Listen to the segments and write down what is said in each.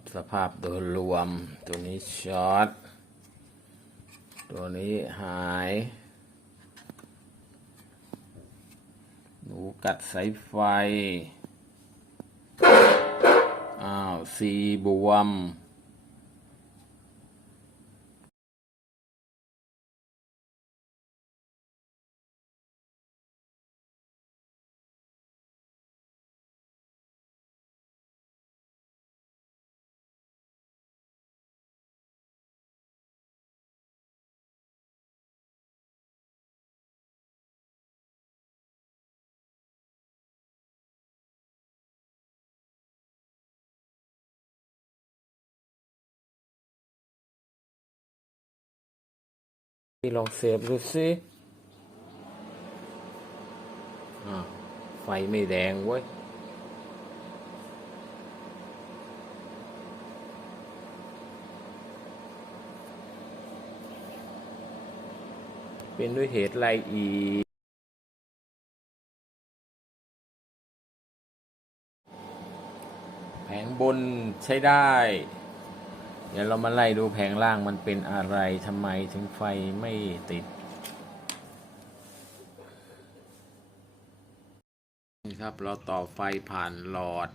ครับสภาพโดยรวม ตัวนี้ช็อต ตัวนี้หาย หนูกัดสายไฟ อ้าวสีบวม ลองเสียบดูสิอ่าไฟไม่แดงเว้ย เป็นด้วยเหตุไรอีกแผงบนใช้ได้ เดี๋ยวเรามาไล่ดูแผงล่างมันเป็นอะไรทำไมถึงไฟไม่ติดนี่ครับเราต่อไฟผ่านหลอด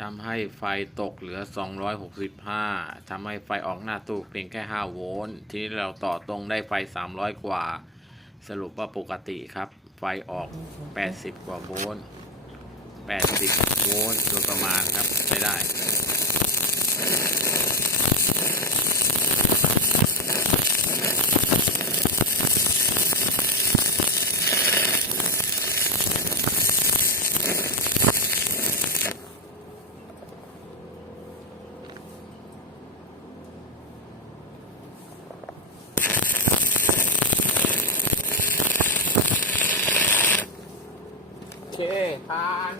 ทำให้ไฟตกเหลือ 265 ทำให้ไฟออกหน้าตู้เพียงแค่ 5 โวลต์ ทีนี้เราต่อตรงได้ไฟ 300 กว่า สรุปว่าปกติครับ ไฟออก 80 กว่าโวลต์ 80 โวลต์โดยประมาณครับ ใช้ได้ โอเคผ่าน